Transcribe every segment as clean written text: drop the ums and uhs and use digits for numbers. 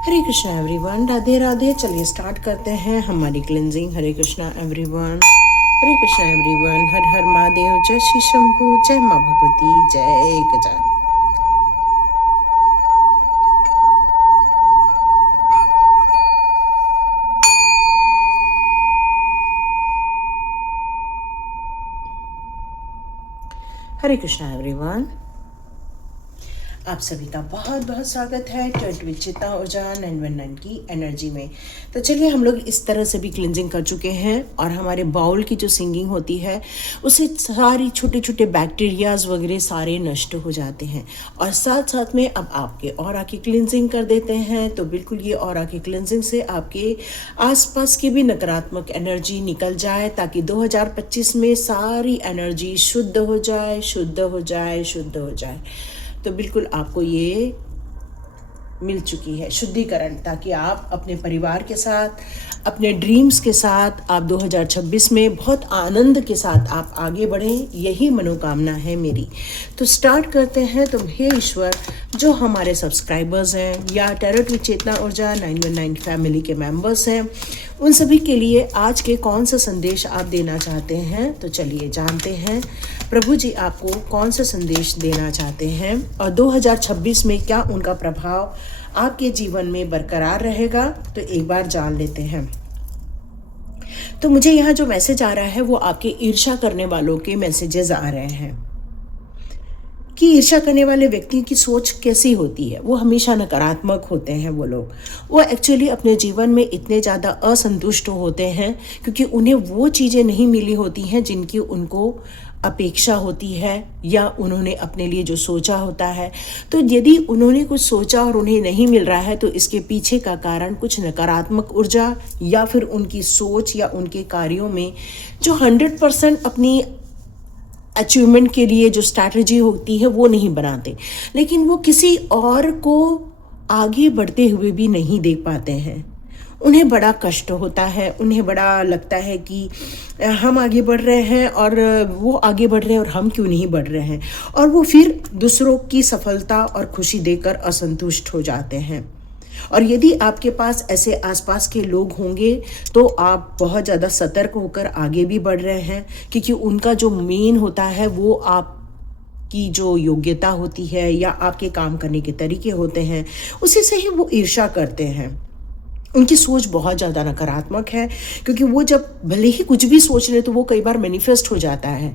हरे Krishna everyone, Radhe Radhe. चलिए start करते हैं हमारी क्लिनजिंग। हरे कृष्णा एवरीवन, हरे कृष्णा एवरीवन। हर हर महादेव। जय श्री शंभू, जय माँ भगवती, जय गजानन। हरे कृष्णा एवरीवन, आप सभी का बहुत बहुत स्वागत है ट्वेंट विद चित्ता ऊर्जा 919 की एनर्जी में। तो चलिए, हम लोग इस तरह से भी क्लिनजिंग कर चुके हैं और हमारे बाउल की जो सिंगिंग होती है उससे सारी छोटे छोटे बैक्टीरियाज वगैरह सारे नष्ट हो जाते हैं। और साथ साथ में अब आपके ऑरा की क्लिनजिंग कर देते हैं। तो बिल्कुल ये ऑरा की क्लिनजिंग से आपके आसपास की भी नकारात्मक एनर्जी निकल जाए, ताकि 2025 में सारी एनर्जी शुद्ध हो जाए, शुद्ध हो जाए, शुद्ध हो जाए। तो बिल्कुल आपको ये मिल चुकी है शुद्धिकरण, ताकि आप अपने परिवार के साथ, अपने ड्रीम्स के साथ आप 2026 में बहुत आनंद के साथ आप आगे बढ़ें। यही मनोकामना है मेरी। तो स्टार्ट करते हैं। तो हे ईश्वर, जो हमारे सब्सक्राइबर्स हैं या टैरोट विद चेतना ऊर्जा 919 फैमिली के मेंबर्स हैं, उन सभी के लिए आज के कौन सा संदेश आप देना चाहते हैं। तो चलिए जानते हैं प्रभु जी आपको कौन सा संदेश देना चाहते हैं और 2026 में क्या उनका प्रभाव आपके जीवन में बरकरार रहेगा। तो एक बार जान लेते हैं। तो मुझे यहाँ जो मैसेज आ रहा है वो आपके ईर्ष्या करने वालों के मैसेजेस आ रहे हैं कि ईर्ष्या करने वाले व्यक्ति की सोच कैसी होती है। वो हमेशा नकारात्मक होते हैं। वो एक्चुअली अपने जीवन में इतने ज़्यादा असंतुष्ट होते हैं क्योंकि उन्हें वो चीज़ें नहीं मिली होती हैं जिनकी उनको अपेक्षा होती है या उन्होंने अपने लिए जो सोचा होता है। तो यदि उन्होंने कुछ सोचा और उन्हें नहीं मिल रहा है तो इसके पीछे का कारण कुछ नकारात्मक ऊर्जा या फिर उनकी सोच या उनके कार्यों में जो 100% अपनी अचीवमेंट के लिए जो स्ट्रैटेजी होती है वो नहीं बनाते, लेकिन वो किसी और को आगे बढ़ते हुए भी नहीं देख पाते हैं। उन्हें बड़ा कष्ट होता है, उन्हें बड़ा लगता है कि हम आगे बढ़ रहे हैं और वो आगे बढ़ रहे हैं और हम क्यों नहीं बढ़ रहे हैं, और वो फिर दूसरों की सफलता और खुशी देखकर असंतुष्ट हो जाते हैं। और यदि आपके पास ऐसे आसपास के लोग होंगे तो आप बहुत ज़्यादा सतर्क होकर आगे भी बढ़ रहे हैं, क्योंकि उनका जो मेन होता है वो आप की जो योग्यता होती है या आपके काम करने के तरीके होते हैं उसी से ही वो ईर्ष्या करते हैं। उनकी सोच बहुत ज़्यादा नकारात्मक है, क्योंकि वो जब भले ही कुछ भी सोच रहे तो वो कई बार मैनिफेस्ट हो जाता है,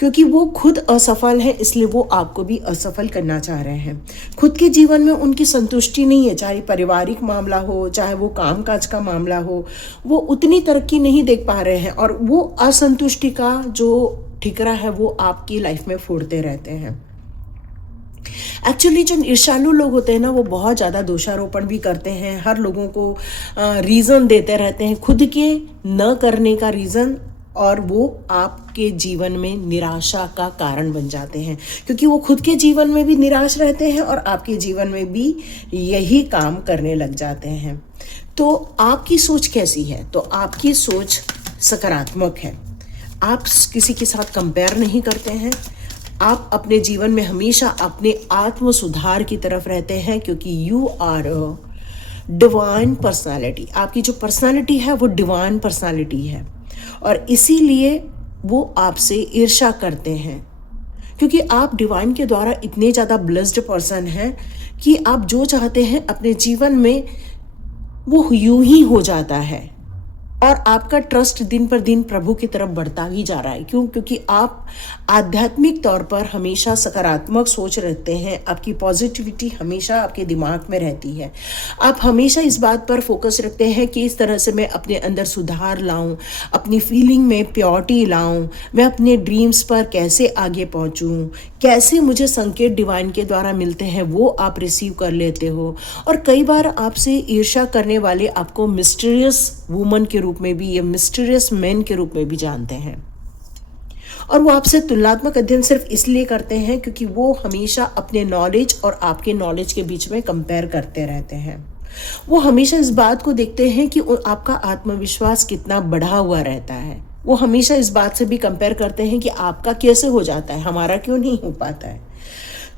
क्योंकि वो खुद असफल है इसलिए वो आपको भी असफल करना चाह रहे हैं। खुद के जीवन में उनकी संतुष्टि नहीं है, चाहे पारिवारिक मामला हो, चाहे वो कामकाज का मामला हो, वो उतनी तरक्की नहीं देख पा रहे हैं और वो असंतुष्टि का जो ठिकरा है वो आपकी लाइफ में फोड़ते रहते हैं। एक्चुअली जो ईर्ष्यालु लोग होते हैं ना, वो बहुत ज़्यादा दोषारोपण भी करते हैं, हर लोगों को रीज़न देते रहते हैं खुद के न करने का रीज़न, और वो आपके जीवन में निराशा का कारण बन जाते हैं, क्योंकि वो खुद के जीवन में भी निराश रहते हैं और आपके जीवन में भी यही काम करने लग जाते हैं। तो आपकी सोच कैसी है? तो आपकी सोच सकारात्मक है। आप किसी के साथ कंपेयर नहीं करते हैं। आप अपने जीवन में हमेशा अपने आत्म सुधार की तरफ रहते हैं, क्योंकि you are a divine personality. आपकी जो पर्सनालिटी है वो डिवाइन पर्सनालिटी है और इसीलिए वो आपसे ईर्ष्या करते हैं, क्योंकि आप डिवाइन के द्वारा इतने ज़्यादा ब्लेस्ड पर्सन हैं कि आप जो चाहते हैं अपने जीवन में वो यूं ही हो जाता है और आपका ट्रस्ट दिन पर दिन प्रभु की तरफ बढ़ता ही जा रहा है। क्यों? क्योंकि आप आध्यात्मिक तौर पर हमेशा सकारात्मक सोच रखते हैं। आपकी पॉजिटिविटी हमेशा आपके दिमाग में रहती है। आप हमेशा इस बात पर फोकस रखते हैं कि इस तरह से मैं अपने अंदर सुधार लाऊं, अपनी फीलिंग में प्योरिटी लाऊं, मैं अपने ड्रीम्स पर कैसे आगे पहुंचूं, कैसे मुझे संकेत डिवाइन के द्वारा मिलते हैं वो आप रिसीव कर लेते हो। और कई बार आपसे ईर्ष्या करने वाले आपको मिस्टीरियस वुमन के रूप में भी या मिस्टीरियस मैन के रूप में भी जानते हैं, और वो आपसे तुलनात्मक अध्ययन सिर्फ इसलिए करते हैं क्योंकि वो हमेशा अपने नॉलेज और आपके नॉलेज के बीच में कंपेयर करते रहते हैं। वो हमेशा इस बात को देखते हैं कि आपका आत्मविश्वास कितना बढ़ा हुआ रहता है। वो हमेशा इस बात से भी कंपेयर करते हैं कि आपका कैसे हो जाता है, हमारा क्यों नहीं हो पाता है।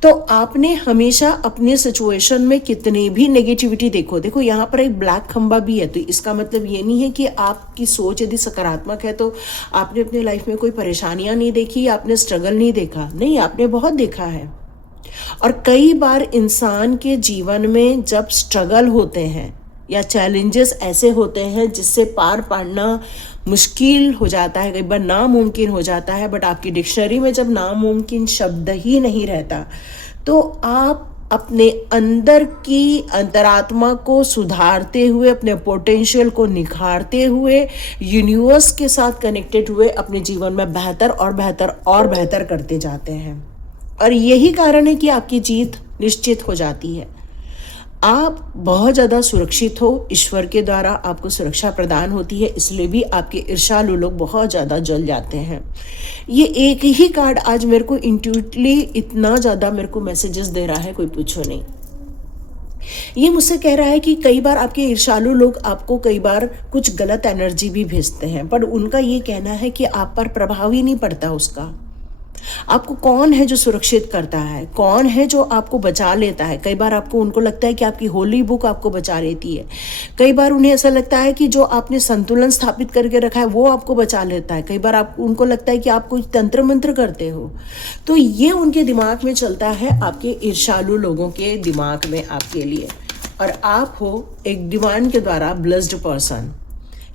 तो आपने हमेशा अपने सिचुएशन में कितनी भी नेगेटिविटी देखो यहाँ पर एक ब्लैक खंबा भी है, तो इसका मतलब ये नहीं है कि आपकी सोच यदि सकारात्मक है तो आपने अपने लाइफ में कोई परेशानियां नहीं देखी, आपने स्ट्रगल नहीं देखा, नहीं, आपने बहुत देखा है। और कई बार इंसान के जीवन में जब स्ट्रगल होते हैं या चैलेंजेस ऐसे होते हैं जिससे पार पाना मुश्किल हो जाता है, कई बार नामुमकिन हो जाता है, बट आपकी डिक्शनरी में जब नामुमकिन शब्द ही नहीं रहता तो आप अपने अंदर की अंतरात्मा को सुधारते हुए, अपने पोटेंशियल को निखारते हुए, यूनिवर्स के साथ कनेक्टेड हुए अपने जीवन में बेहतर और बेहतर और बेहतर करते जाते हैं। और यही कारण है कि आपकी जीत निश्चित हो जाती है। आप बहुत ज़्यादा सुरक्षित हो, ईश्वर के द्वारा आपको सुरक्षा प्रदान होती है, इसलिए भी आपके ईर्ष्यालु लोग बहुत ज़्यादा जल जाते हैं। ये एक ही कार्ड आज मेरे को इंट्यूटिवली इतना ज़्यादा मेरे को मैसेजेस दे रहा है, कोई पूछो नहीं। ये मुझसे कह रहा है कि कई बार आपके ईर्ष्यालु लोग आपको कई बार कुछ गलत एनर्जी भी भेजते हैं, पर उनका ये कहना है कि आप पर प्रभाव ही नहीं पड़ता उसका। आपको कौन है जो सुरक्षित करता है, कौन है जो आपको बचा लेता है। कई बार आपको उनको लगता है कि आपकी होली बुक आपको बचा लेती है, कई बार उन्हें ऐसा लगता है कि जो आपने संतुलन स्थापित करके रखा है वो आपको बचा लेता है, कई बार आपको उनको लगता है कि आप कोई तंत्र मंत्र करते हो। तो ये उनके दिमाग में चलता है, आपके ईर्ष्यालु लोगों के दिमाग में आपके लिए। और आप हो एक डिवाइन के द्वारा ब्लेस्ड पर्सन।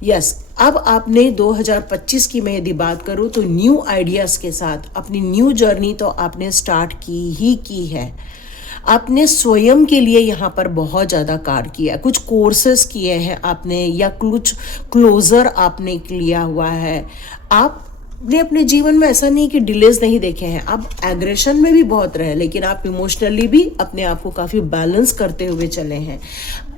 यस, अब आपने 2025 की मैं यदि बात करूँ तो न्यू आइडियाज़ के साथ अपनी न्यू जर्नी तो आपने स्टार्ट की है। आपने स्वयं के लिए यहाँ पर बहुत ज़्यादा कार्य किया, कुछ कोर्सेज किए हैं आपने, या कुछ क्लोजर आपने लिया हुआ है। आपने अपने जीवन में ऐसा नहीं कि डिलेज नहीं देखे हैं, आप एग्रेशन में भी बहुत रहे, लेकिन आप इमोशनली भी अपने आप को काफ़ी बैलेंस करते हुए चले हैं।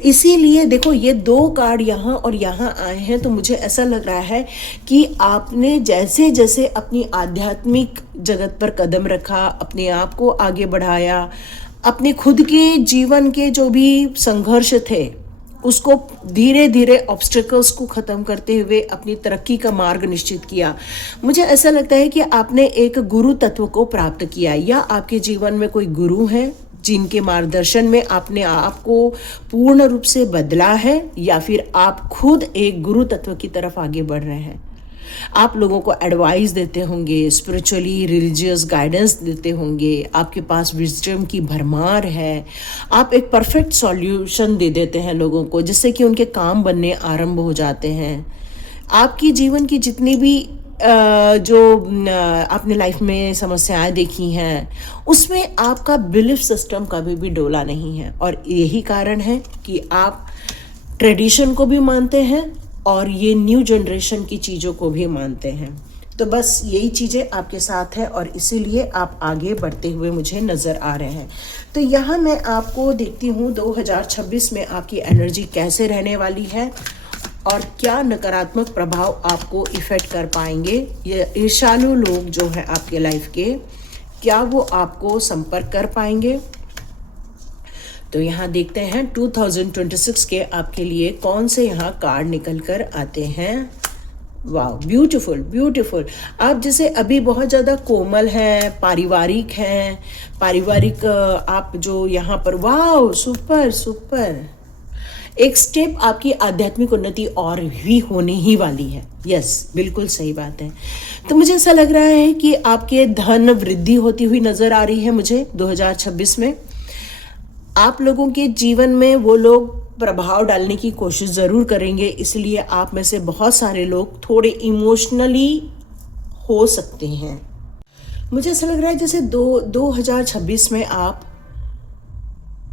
इसीलिए देखो ये दो कार्ड यहाँ और यहाँ आए हैं, तो मुझे ऐसा लग रहा है कि आपने जैसे जैसे अपनी आध्यात्मिक जगत पर कदम रखा, अपने आप को आगे बढ़ाया, अपने खुद के जीवन के जो भी संघर्ष थे उसको धीरे धीरे ऑब्स्टिकल्स को ख़त्म करते हुए अपनी तरक्की का मार्ग निश्चित किया, मुझे ऐसा लगता है कि आपने एक गुरु तत्व को प्राप्त किया, या आपके जीवन में कोई गुरु है जिनके मार्गदर्शन में आपने आपको पूर्ण रूप से बदला है, या फिर आप खुद एक गुरु तत्व की तरफ आगे बढ़ रहे हैं। आप लोगों को एडवाइस देते होंगे, स्पिरिचुअली रिलीजियस गाइडेंस देते होंगे, आपके पास विजडम की भरमार है, आप एक परफेक्ट सॉल्यूशन दे देते हैं लोगों को, जिससे कि उनके काम बनने आरंभ हो जाते हैं। आपकी जीवन की जितनी भी जो आपने लाइफ में समस्याएं देखी हैं उसमें आपका बिलीफ सिस्टम कभी भी डोला नहीं है, और यही कारण है कि आप ट्रेडिशन को भी मानते हैं और ये न्यू जनरेशन की चीज़ों को भी मानते हैं। तो बस यही चीज़ें आपके साथ है और इसीलिए आप आगे बढ़ते हुए मुझे नज़र आ रहे हैं। तो यहाँ मैं आपको देखती हूँ 2026 में आपकी एनर्जी कैसे रहने वाली है और क्या नकारात्मक प्रभाव आपको इफ़ेक्ट कर पाएंगे। ये ईर्ष्यालु लोग जो हैं आपके लाइफ के, क्या वो आपको संपर्क कर पाएंगे। तो यहाँ देखते हैं 2026 के आपके लिए कौन से यहाँ कार्ड निकल कर आते हैं। वाह, ब्यूटीफुल ब्यूटीफुल। आप जैसे अभी बहुत ज़्यादा कोमल हैं, पारिवारिक हैं, पारिवारिक आप जो यहाँ पर, वाह सुपर सुपर, एक स्टेप आपकी आध्यात्मिक उन्नति और भी होने ही वाली है। यस, बिल्कुल सही बात है। तो मुझे ऐसा लग रहा है कि आपके धन वृद्धि होती हुई नज़र आ रही है मुझे 2026 में। आप लोगों के जीवन में वो लोग प्रभाव डालने की कोशिश ज़रूर करेंगे, इसलिए आप में से बहुत सारे लोग थोड़े इमोशनली हो सकते हैं। मुझे ऐसा लग रहा है जैसे 2026 में आप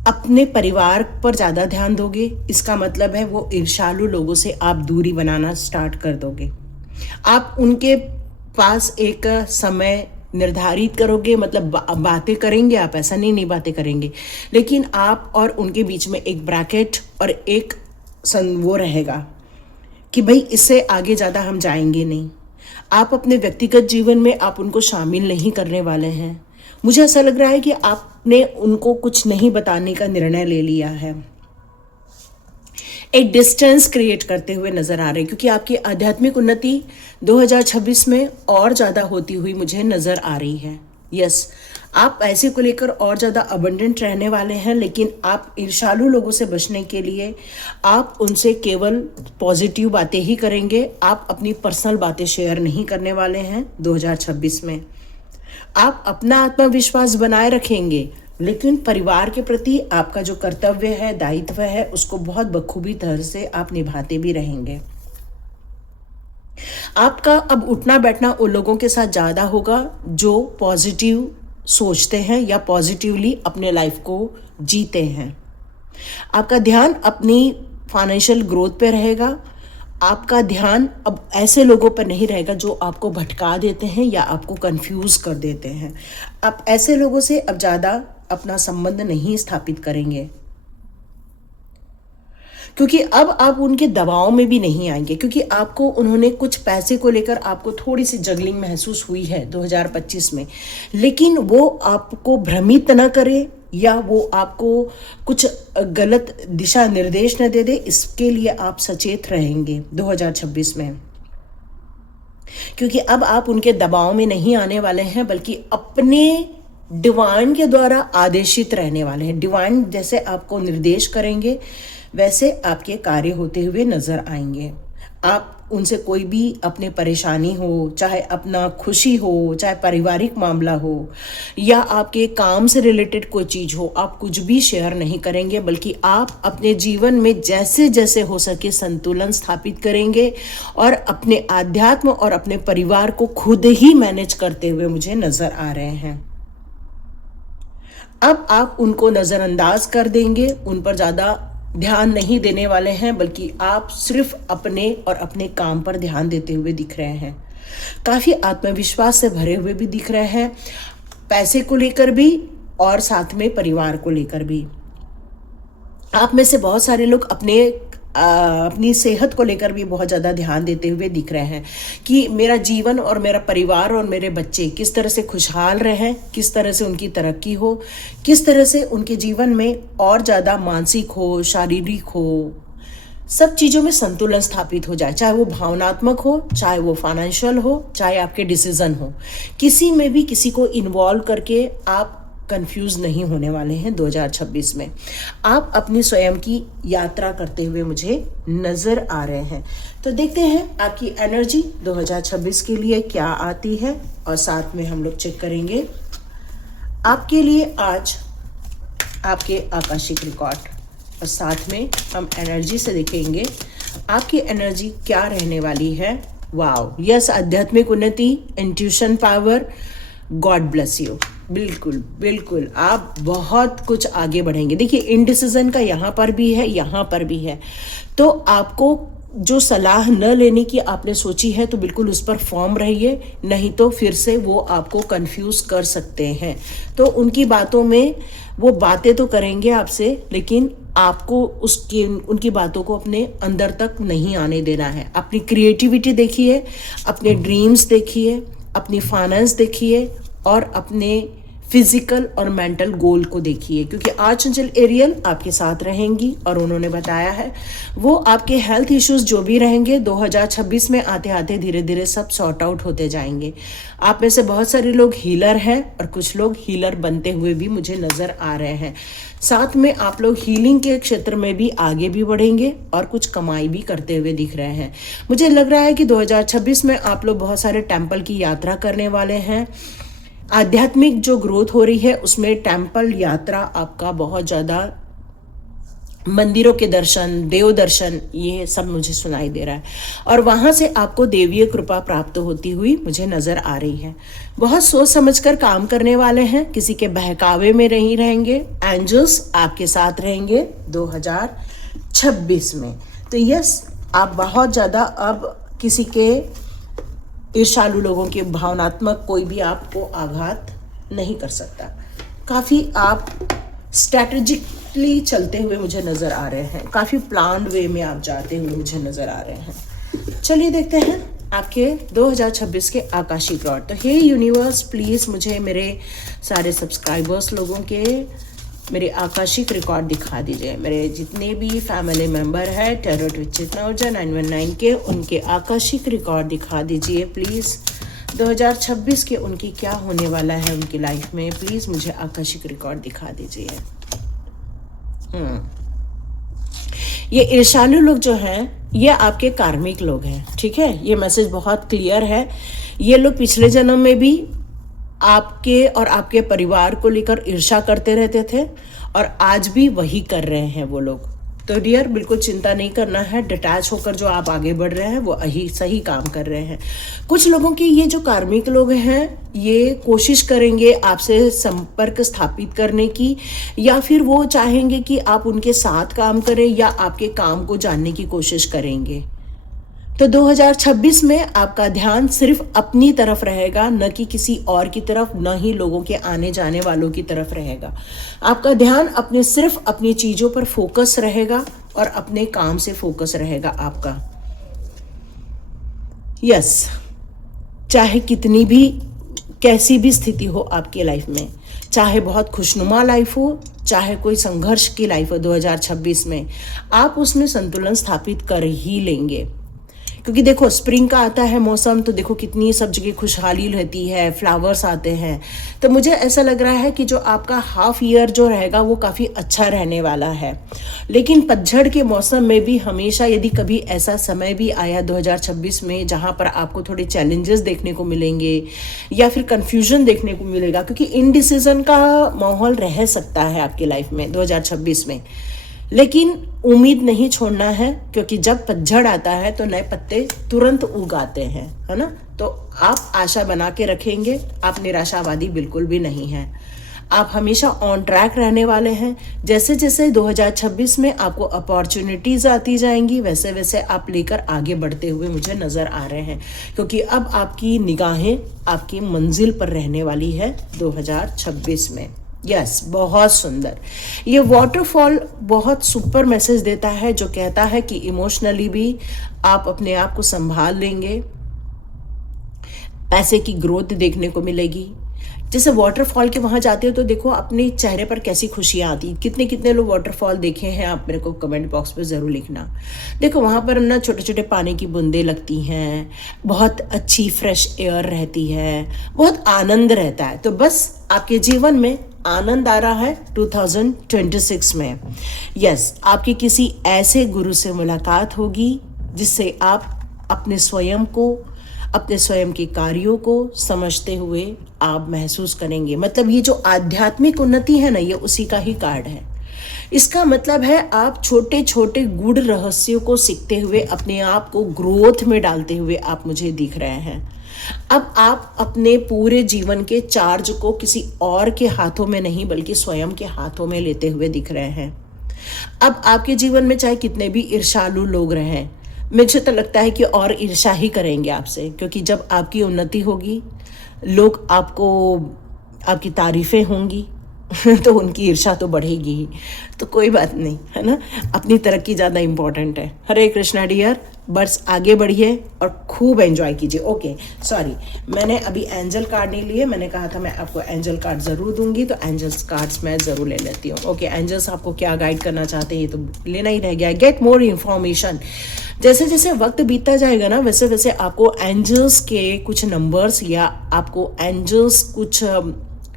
अपने परिवार पर ज़्यादा ध्यान दोगे। इसका मतलब है वो ईर्ष्यालु लोगों से आप दूरी बनाना स्टार्ट कर दोगे। आप उनके पास एक समय निर्धारित करोगे, मतलब बातें करेंगे आप, ऐसा नहीं बातें करेंगे, लेकिन आप और उनके बीच में एक ब्रैकेट और एक वो रहेगा कि भाई इससे आगे ज़्यादा हम जाएंगे नहीं। आप अपने व्यक्तिगत जीवन में आप उनको शामिल नहीं करने वाले हैं। मुझे ऐसा लग रहा है कि आपने उनको कुछ नहीं बताने का निर्णय ले लिया है। एक डिस्टेंस क्रिएट करते हुए नजर आ रहे हैं, क्योंकि आपकी आध्यात्मिक उन्नति 2026 में और ज़्यादा होती हुई मुझे नज़र आ रही है। यस, आप पैसे को लेकर और ज़्यादा अबंडेंट रहने वाले हैं, लेकिन आप ईर्ष्यालु लोगों से बचने के लिए आप उनसे केवल पॉजिटिव बातें ही करेंगे। आप अपनी पर्सनल बातें शेयर नहीं करने वाले हैं 2026 में। आप अपना आत्मविश्वास बनाए रखेंगे, लेकिन परिवार के प्रति आपका जो कर्तव्य है, दायित्व है, उसको बहुत बखूबी तरह से आप निभाते भी रहेंगे। आपका अब उठना बैठना उन लोगों के साथ ज़्यादा होगा जो पॉजिटिव सोचते हैं या पॉजिटिवली अपने लाइफ को जीते हैं। आपका ध्यान अपनी फाइनेंशियल ग्रोथ पे रहेगा। आपका ध्यान अब ऐसे लोगों पर नहीं रहेगा जो आपको भटका देते हैं या आपको कंफ्यूज कर देते हैं। आप ऐसे लोगों से अब ज़्यादा अपना संबंध नहीं स्थापित करेंगे, क्योंकि अब आप उनके दबाव में भी नहीं आएंगे, क्योंकि आपको उन्होंने कुछ पैसे को लेकर आपको थोड़ी सी जगलिंग महसूस हुई है 2025 में, लेकिन वो आपको भ्रमित न करे या वो आपको कुछ गलत दिशा निर्देश न दे दे, इसके लिए आप सचेत रहेंगे 2026 में। क्योंकि अब आप उनके दबाव में नहीं आने वाले हैं, बल्कि अपने डिवाइन के द्वारा आदेशित रहने वाले हैं। डिवाइन जैसे आपको निर्देश करेंगे वैसे आपके कार्य होते हुए नजर आएंगे। आप उनसे कोई भी अपने परेशानी हो, चाहे अपना खुशी हो, चाहे पारिवारिक मामला हो या आपके काम से रिलेटेड कोई चीज़ हो, आप कुछ भी शेयर नहीं करेंगे, बल्कि आप अपने जीवन में जैसे जैसे हो सके संतुलन स्थापित करेंगे और अपने आध्यात्म और अपने परिवार को खुद ही मैनेज करते हुए मुझे नजर आ रहे हैं। अब आप उनको नज़रअंदाज कर देंगे, उन पर ज़्यादा ध्यान नहीं देने वाले हैं, बल्कि आप सिर्फ अपने और अपने काम पर ध्यान देते हुए दिख रहे हैं। काफ़ी आत्मविश्वास से भरे हुए भी दिख रहे हैं, पैसे को लेकर भी और साथ में परिवार को लेकर भी। आप में से बहुत सारे लोग अपनी सेहत को लेकर भी बहुत ज़्यादा ध्यान देते हुए दिख रहे हैं कि मेरा जीवन और मेरा परिवार और मेरे बच्चे किस तरह से खुशहाल रहें, किस तरह से उनकी तरक्की हो, किस तरह से उनके जीवन में और ज़्यादा मानसिक हो, शारीरिक हो, सब चीज़ों में संतुलन स्थापित हो जाए, चाहे वो भावनात्मक हो, चाहे वो फाइनेंशियल हो, चाहे आपके डिसीजन हो। किसी में भी किसी को इन्वॉल्व करके आप कंफ्यूज नहीं होने वाले हैं 2026 में। आप अपनी स्वयं की यात्रा करते हुए मुझे नज़र आ रहे हैं। तो देखते हैं आपकी एनर्जी 2026 के लिए क्या आती है, और साथ में हम लोग चेक करेंगे आपके लिए आज आपके आकाशिक रिकॉर्ड, और साथ में हम एनर्जी से देखेंगे आपकी एनर्जी क्या रहने वाली है। वाओ, यस, आध्यात्मिक उन्नति, intuition power, God bless you. बिल्कुल बिल्कुल, आप बहुत कुछ आगे बढ़ेंगे। देखिए, इनडिसीजन का यहाँ पर भी है, यहाँ पर भी है। तो आपको जो सलाह न लेने की आपने सोची है, तो बिल्कुल उस पर फॉर्म रहिए, नहीं तो फिर से वो आपको कंफ्यूज कर सकते हैं। तो उनकी बातों में वो बातें तो करेंगे आपसे, लेकिन आपको उनकी बातों को अपने अंदर तक नहीं आने देना है। अपनी क्रिएटिविटी देखिए, अपने ड्रीम्स देखिए, अपनी फाइनेंस देखिए और अपने फिजिकल और मेंटल गोल को देखिए, क्योंकि आर्चएंजल एरियल आपके साथ रहेंगी और उन्होंने बताया है वो आपके हेल्थ इश्यूज जो भी रहेंगे 2026 में आते आते धीरे धीरे सब सॉर्ट आउट होते जाएंगे। आप में से बहुत सारे लोग हीलर हैं और कुछ लोग हीलर बनते हुए भी मुझे नज़र आ रहे हैं। साथ में आप लोग हीलिंग के क्षेत्र में भी आगे भी बढ़ेंगे और कुछ कमाई भी करते हुए दिख रहे हैं। मुझे लग रहा है कि 2026 में आप लोग बहुत सारे टेम्पल की यात्रा करने वाले हैं। आध्यात्मिक जो ग्रोथ हो रही है उसमें टेम्पल यात्रा आपका बहुत ज़्यादा, मंदिरों के दर्शन, देव दर्शन, ये सब मुझे सुनाई दे रहा है और वहाँ से आपको देवीय कृपा प्राप्त होती हुई मुझे नज़र आ रही है। बहुत सोच समझकर काम करने वाले हैं, किसी के बहकावे में नहीं रहेंगे। एंजल्स आपके साथ रहेंगे 2026 में। तो यस, आप बहुत ज़्यादा अब किसी के ईर्ष्यालु लोगों के भावनात्मक कोई भी आपको आघात नहीं कर सकता। काफ़ी आप स्ट्रैटेजिकली चलते हुए मुझे नज़र आ रहे हैं, काफ़ी प्लान्ड वे में आप जाते हुए मुझे नज़र आ रहे हैं। चलिए देखते हैं आपके 2026 के आकाशिक रिकॉर्ड। तो हे यूनिवर्स, प्लीज़ मुझे मेरे सारे सब्सक्राइबर्स लोगों के मेरे आकाशिक रिकॉर्ड दिखा दीजिए। मेरे जितने भी फैमिली मेम्बर हैं टैरोट विद चेतना ऊर्जा 919 के, उनके आकाशिक रिकॉर्ड दिखा दीजिए प्लीज़। 2026 के उनकी क्या होने वाला है उनकी लाइफ में, प्लीज़ मुझे आकर्षक रिकॉर्ड दिखा दीजिए। ये ईर्ष्यालु लोग जो हैं ये आपके कार्मिक लोग हैं, ठीक है। ये मैसेज बहुत क्लियर है। ये लोग पिछले जन्म में भी आपके और आपके परिवार को लेकर ईर्ष्या करते रहते थे और आज भी वही कर रहे हैं वो लोग। तो डियर बिल्कुल चिंता नहीं करना है, डिटैच होकर जो आप आगे बढ़ रहे हैं वो सही काम कर रहे हैं। कुछ लोगों के ये जो कार्मिक लोग हैं ये कोशिश करेंगे आपसे संपर्क स्थापित करने की, या फिर वो चाहेंगे कि आप उनके साथ काम करें या आपके काम को जानने की कोशिश करेंगे। तो 2026 में आपका ध्यान सिर्फ अपनी तरफ रहेगा, न कि किसी और की तरफ, न ही लोगों के आने जाने वालों की तरफ रहेगा। आपका ध्यान सिर्फ अपनी चीज़ों पर फोकस रहेगा और अपने काम से फोकस रहेगा आपका। यस, चाहे कितनी भी कैसी भी स्थिति हो आपकी लाइफ में, चाहे बहुत खुशनुमा लाइफ हो, चाहे कोई संघर्ष की लाइफ हो 2026 में, आप उसमें संतुलन स्थापित कर ही लेंगे। क्योंकि देखो स्प्रिंग का आता है मौसम, तो देखो कितनी सब जगह खुशहाली रहती है, फ्लावर्स आते हैं। तो मुझे ऐसा लग रहा है कि जो आपका हाफ ईयर जो रहेगा वो काफ़ी अच्छा रहने वाला है। लेकिन पतझड़ के मौसम में भी हमेशा यदि कभी ऐसा समय भी आया 2026 में जहाँ पर आपको थोड़े चैलेंजेस देखने को मिलेंगे या फिर कन्फ्यूजन देखने को मिलेगा, क्योंकि इनडिसीजन का माहौल रह सकता है आपकी लाइफ में 2026 में। लेकिन उम्मीद नहीं छोड़ना है, क्योंकि जब पतझड़ आता है तो नए पत्ते तुरंत उग आते हैं, है ना। तो आप आशा बना के रखेंगे, आप निराशावादी बिल्कुल भी नहीं हैं। आप हमेशा ऑन ट्रैक रहने वाले हैं। जैसे जैसे 2026 में आपको अपॉर्चुनिटीज आती जाएंगी वैसे वैसे आप लेकर आगे बढ़ते हुए मुझे नज़र आ रहे हैं, क्योंकि अब आपकी निगाहें आपकी मंजिल पर रहने वाली है 2026 में। यस, बहुत सुंदर। ये वाटरफॉल बहुत सुपर मैसेज देता है, जो कहता है कि इमोशनली भी आप अपने आप को संभाल लेंगे, पैसे की ग्रोथ देखने को मिलेगी। जैसे वाटरफॉल के वहाँ जाते हो तो देखो अपने चेहरे पर कैसी खुशियाँ आती। कितने कितने लोग वाटरफॉल देखे हैं आप मेरे को कमेंट बॉक्स पे ज़रूर लिखना। देखो वहाँ पर ना छोटे छोटे पानी की बूंदें लगती हैं, बहुत अच्छी फ्रेश एयर रहती है, बहुत आनंद रहता है। तो बस आपके जीवन में आनंद आ रहा है 2026 में। यस, आपकी किसी ऐसे गुरु से मुलाकात होगी जिससे आप अपने स्वयं को, अपने स्वयं के कार्यों को समझते हुए आप महसूस करेंगे। मतलब ये जो आध्यात्मिक उन्नति है ना, ये उसी का ही कार्ड है। इसका मतलब है आप छोटे छोटे गूढ़ रहस्यों को सीखते हुए अपने आप को ग्रोथ में डालते हुए आप मुझे दिख रहे हैं। अब आप अपने पूरे जीवन के चार्ज को किसी और के हाथों में नहीं बल्कि स्वयं के हाथों में लेते हुए दिख रहे हैं। अब आपके जीवन में चाहे कितने भी ईर्ष्यालु लोग रहें, मुझे तो लगता है कि और ईर्ष्या ही करेंगे आपसे, क्योंकि जब आपकी उन्नति होगी लोग आपकी तारीफें होंगी तो उनकी ईर्ष्या तो बढ़ेगी ही। तो कोई बात नहीं, है ना, अपनी तरक्की ज़्यादा इम्पोर्टेंट है। हरे कृष्णा डियर, बस आगे बढ़िए और खूब एंजॉय कीजिए। ओके सॉरी, मैंने अभी एंजल कार्ड नहीं लिए, मैंने कहा था मैं आपको एंजल कार्ड ज़रूर दूंगी, तो एंजल्स कार्ड्स मैं ज़रूर ले लेती हूँ। ओके, एंजल्स आपको क्या गाइड करना चाहते हैं ये तो लेना ही रह गया। Get more information. जैसे जैसे वक्त बीतता जाएगा ना वैसे वैसे आपको एंजल्स के कुछ नंबर्स या आपको एंजल्स कुछ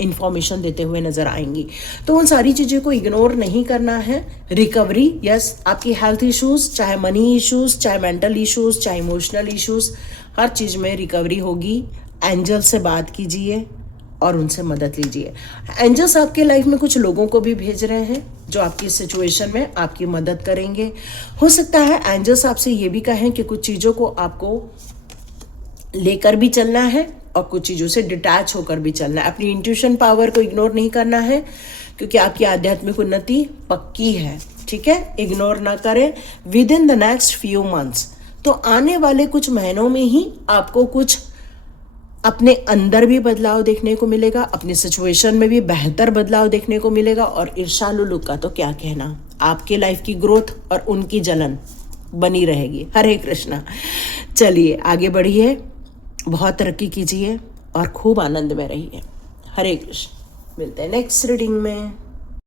इंफॉर्मेशन देते हुए नजर आएंगी। तो उन सारी चीज़ों को इग्नोर नहीं करना है। रिकवरी, यस, आपकी हेल्थ इश्यूज, चाहे मनी इश्यूज, चाहे मेंटल इश्यूज, चाहे इमोशनल इश्यूज, हर चीज़ में रिकवरी होगी। एंजल से बात कीजिए और उनसे मदद लीजिए। एंजल्स आपके लाइफ में कुछ लोगों को भी भेज रहे हैं जो आपकी सिचुएशन में आपकी मदद करेंगे। हो सकता है एंजल्स आपसे ये भी कहें कि कुछ चीज़ों को आपको लेकर भी चलना है और कुछ चीज़ों से डिटैच होकर भी चलना है। अपनी इंट्यूशन पावर को इग्नोर नहीं करना है, क्योंकि आपकी आध्यात्मिक उन्नति पक्की है, ठीक है। इग्नोर ना करें। With in the next few months, तो आने वाले कुछ महीनों में ही आपको कुछ अपने अंदर भी बदलाव देखने को मिलेगा, अपनी सिचुएशन में भी बेहतर बदलाव देखने को मिलेगा। और ईर्ष्यालु लोग का तो क्या कहना, आपके लाइफ की ग्रोथ और उनकी जलन बनी रहेगी। हरे कृष्णा। चलिए आगे बढ़िए, बहुत तरक्की कीजिए और खूब आनंद में रहिए। हरे कृष्ण। मिलते हैं नेक्स्ट रीडिंग में।